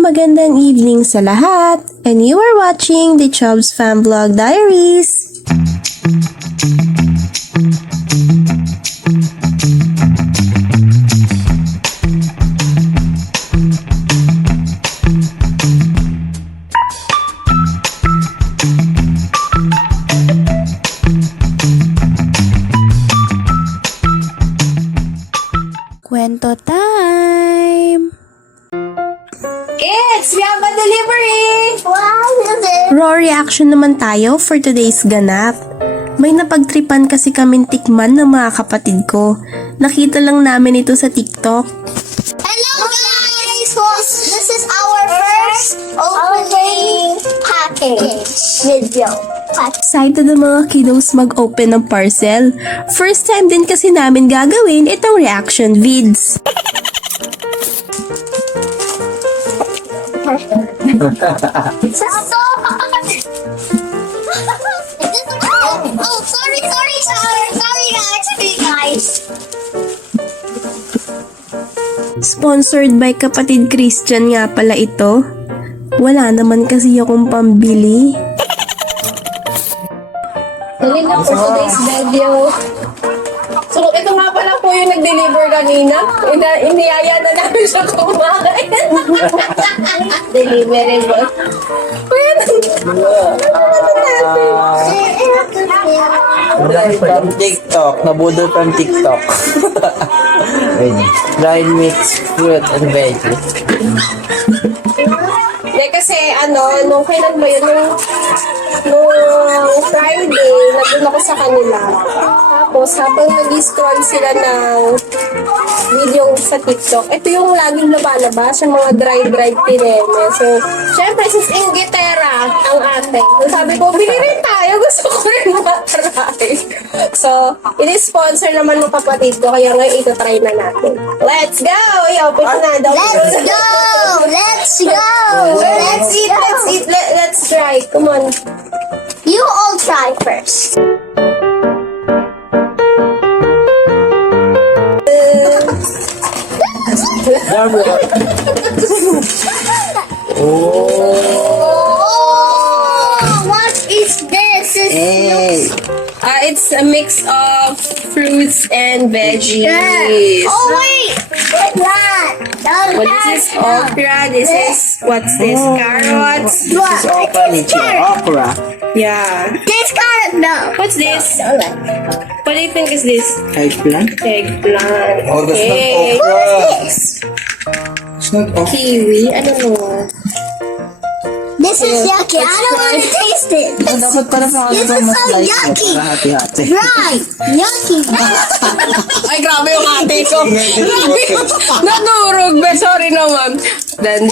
magandang evening sa lahat, and you are watching the Chubz Fam Vlog Diaries. Kwento time! Kids, we have a delivery! Wow, is it? Raw reaction naman tayo for today's ganap. May napagtripan kasi kaming tikman ng mga kapatid ko. Nakita lang namin ito sa TikTok. Hello guys! This is our first opening package video. Excited ang mga kiddos mag-open ng parcel. First time din kasi namin gagawin itong reaction vids. Sorry guys. Sponsored by kapatid Christian nga pala ito. Wala naman kasi akong pambili. Dali na for today's video. So, ito nga pala po yung nag-deliver kanina. Iniyaya na namin siya kumain. Delivery boy. From TikTok, nabudol from TikTok. Dried mixed fruit and veggies. Hindi kasi nung kailan ba yun? Nung Friday, nandun ako sa kanila. Tapos, habang nag-scroll sila ng video sa TikTok, ito yung laging lumalabas, yung mga dried tineme. So, syempre, since Inglaterra ang ate, so sabi ko, bili rin tayo, gusto ko rin matry. So, ini-sponsor naman ng kapatid ko, kaya ngayon ito-try na natin. Let's go! I-open ko na daw. Let's go! Let's go! Let's eat. Let's try. Come on. You all try first. Oh, what is this? It's a mix of fruits and veggies. Oh wait, what's that? What is this? Okra. This is, what's this? Carrots. This is okra. Yeah. This carrot, no. What's this? What do you think is this? Eggplant? Eggplant. Oh, that's Okay. not okra. What is this? It's not okra. Kiwi. I don't know. This is yucky. I don't want to taste it. Dapat para sa This is so yucky. hati-hati. Right, yucky. Ay, grabe yung ate ko. Nadurog be. Sorry naman. Dan.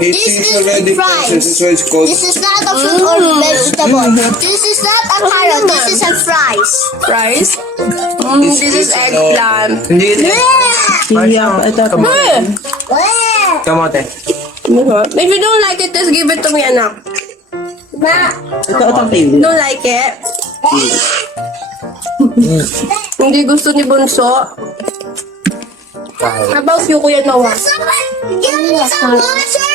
This is fries. This is why it's called. This is not a fruit or vegetable. This is not a carrot. This is a fries. Rice. This is eggplant. Hindi. Come on. Kamote. If you don't like it, just give it to me, anak. Ma, Ito kiwi. don't like it? Hindi gusto ni Bunso. How about you, Kuya Noah? Someone, give me some water.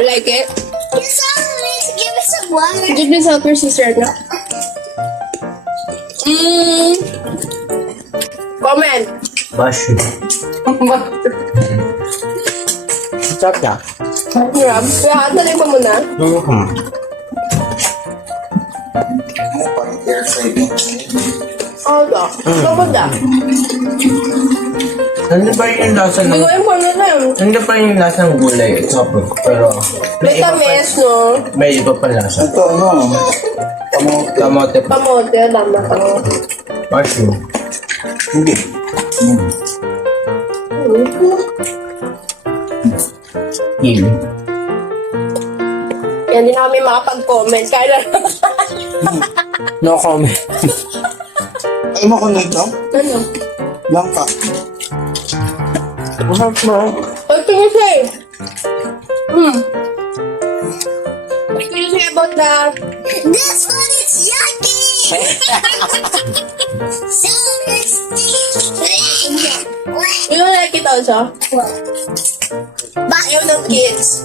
You like it? Give me some water. Give this help your sister, no? Comment. Basho. Sarap niya. Grab. Kaya, tanay mo muna. Ano? Ano ba? Hindi pa rin yung lasa Hindi ng... ko yung pamit na yun. Hindi pa rin yung lasa ng gulay. Pero... May tamis, no? May iba pa lasa. Ito Kamote pa. Kamote, tama ka. Basho. Hindi. Kiwi. Yan, di na kami makapag-comment. Kaya lang. No comment. Ay mo ko nito? Ano? Langka. Masarap mo. What can you say? What can you say about the... This one is yucky. So tasty. You don't like it malasa. Ayaw ng kids.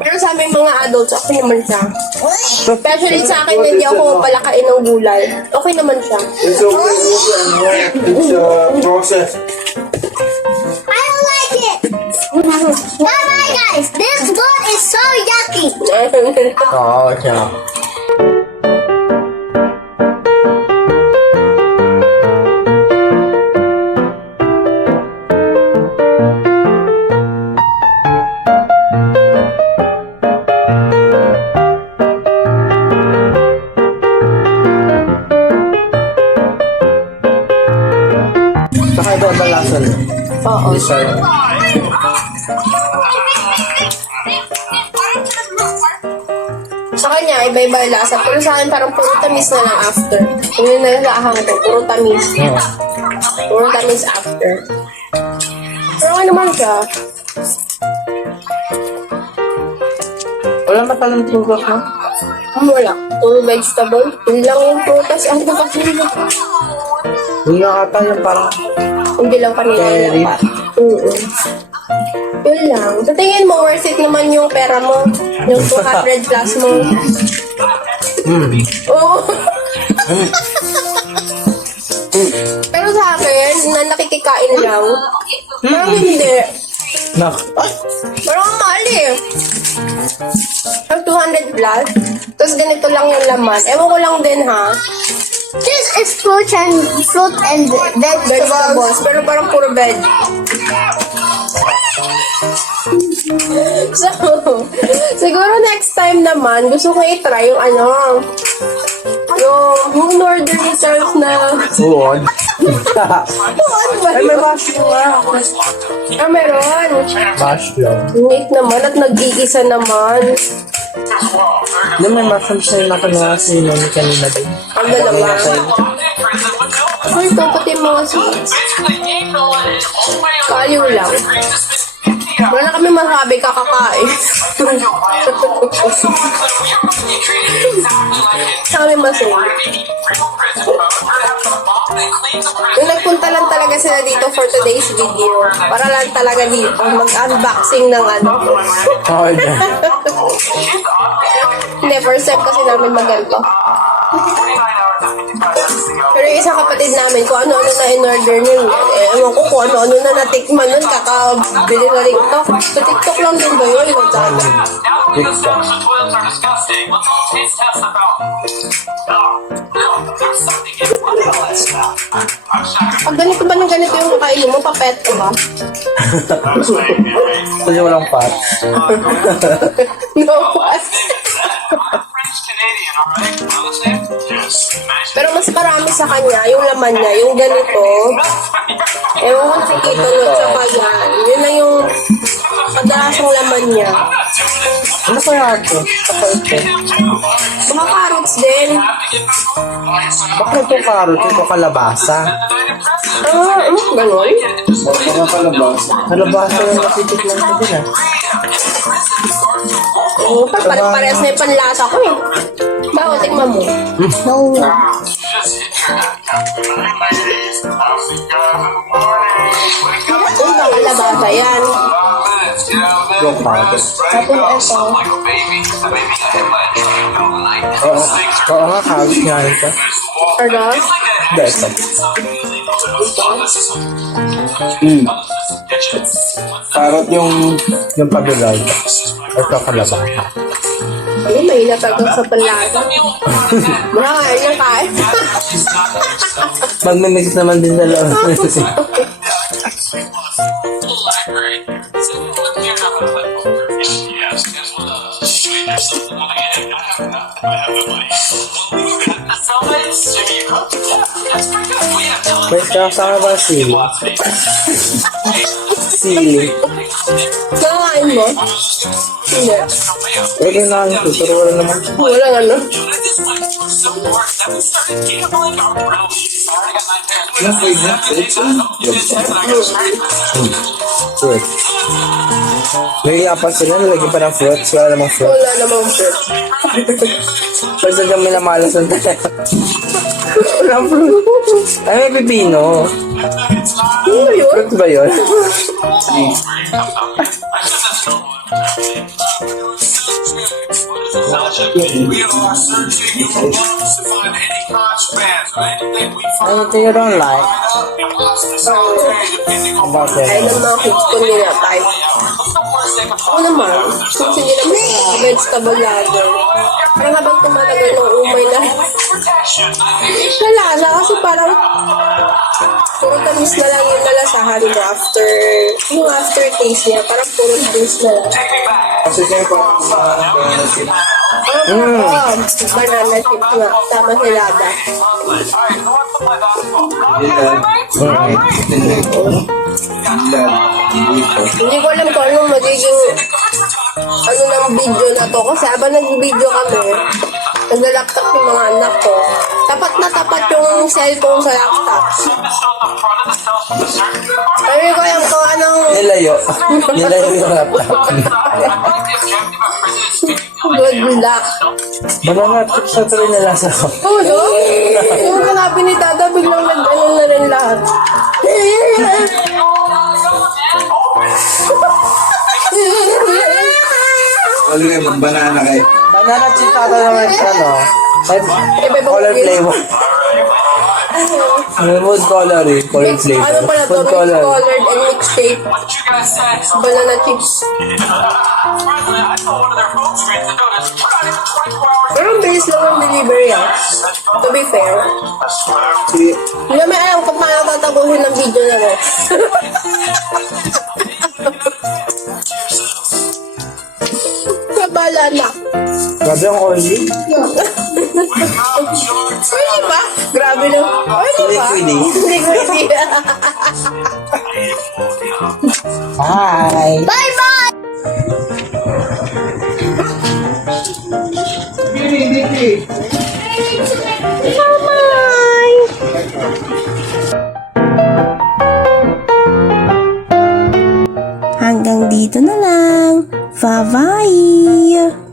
Pero sa aming mga adults, okay naman siya. Especially sa akin, hindi ako palakain ng gulay. Okay naman siya. It's okay. It's a process. I don't like it. Bye guys. This food is so yucky. Oo, siya. Saka ito ang lasa niya. Oo. Sorry. Sa kanya, iba-iba yung lasa. Pero sa akin, parang puro tamis na lang after. Kung yun na lahang ko, puro tamis. Puro tamis after. Pero ano naman siya? Wala matalang prutas, no? Wala. Puro vegetable. Yun lang yung prutas. Ano kasi yun? Yung nakata yung parang Hindi lang kanila Cherry. yung Yun lang. Sa tingin mo, worth it naman yung pera mo. Yung 200 plus mo. Oo. Pero sa akin, na nakikikain lang, parang hindi. nak. Parang ang mahal eh. Ang 200 plus. Tapos ganito lang yung laman. Ewan ko lang din ha. This is fruit and vegetables. Vegetables. Pero parang puro veg. So, siguro next time naman, gusto ko i-try yung ano, yung order ni Charles na, Uod. ay may mushroom nga. Meron. Mushroom. Unique naman at nag-iisa naman. Hindi, may mushroom sa'yo na kanasi ni kanina din. Ang dalawa. Ay, ito pati yung mga sweets. Kaliw lang. Wala na kami masabi kakakain. Sa kami masaya. Yung nagpunta lang talaga sila dito for today's video. Para lang talaga dito mag-unboxing ng ano. Oo, dyan. Hindi, first time kasi namin maganto. Pero yung isang kapatid namin, kung ano-ano na in-order niyo, ewan ko kung ano-ano na natikman nun, kakabili na TikTok. Sa TikTok lang din ba yun? TikTok. Pag ganito ba ng ganito yung kakainin mo, papet ka ba? Kasi walang pot. No, what? Pero mas marami sa kanya, yung laman niya, yung ganito. Ewan ko nakikita nun sa kanya. Yun lang yung kadarasang laman niya. Ano kaya ito? Kapal ito. Mga carrots din. Bakit ito karot? Ito kalabasa. Ganon. Baka palabas. Kalabasa yung natitik lang ito din ah. Oo, pare-pares na yung panlasa ko eh. Bawa, tikman mo. No. Yung kalabasa yan. Yung karot. Tapos ito. Oo nga, karot nga ito. Ano? Hindi, ito. Carrot yung... Yung pabilal. Ito kalabasa. Ano, may natagod sa panlasa. Mga kain na kain. Magmimix naman din sa loob. May kasama ba sili? Sili. Nakakain mo? Hindi. Pwede na lang ito, pero wala naman. Walang ano. Yung favorite fruits. Fruit. May pa sila, nalagyan pa ng fruits. Wala namang fruit. Wala namang fruit. Pero sa dyan may namalas ng tayo. Walang fruit. Ay, may pipino. Ano yun? Fruit ba yun? We are searching amongst to find any contrabands or anything we find. Anything you don't like And watch the soundtrack depending on about Ay, it? ng mga kids ko nila tayo. Ako naman, since hindi naman ako vegetable lover, parang habang tumatagal ng umay na nalasa kasi parang puro tamis na lang yung nalasahan mo after, yung aftertaste niya, parang puro tamis na lang. Kasi kayo pa Banana chip nga, tama si Lada. Hindi ko alam kung anong magiging ano ng video na to. Kasi habang nag-video kami, nagla-laptop yung mga anak ko. Tapat na tapat yung cellphone sa laptop. Pero hindi ko alam kung anong Nilayo. Nilayo yung laptop. good luck. Banana chips na tuloy na lasa ko. Oo, no? Yung sinabi ni Tata, biglang nag-ano na rin lahat. Ano kayo, mag-banana kayo. Banana chips ata naman sa ano. Iba-ibang Color flavor. Food coloring. Color flavor. Ano pala to? Food Mixed color. colored and mixed shape. Banana chips. Pero ang bilis lang ang delivery to be fair. Hindi namin alam kung paano tatapusin ng video na no. Kabala na. Grabe ang oily. Oily ba? Grabe na. Oily ba? Liquidy. Liquidy. Bye. Bye-bye! Hanggang dito na lang. Bye-bye!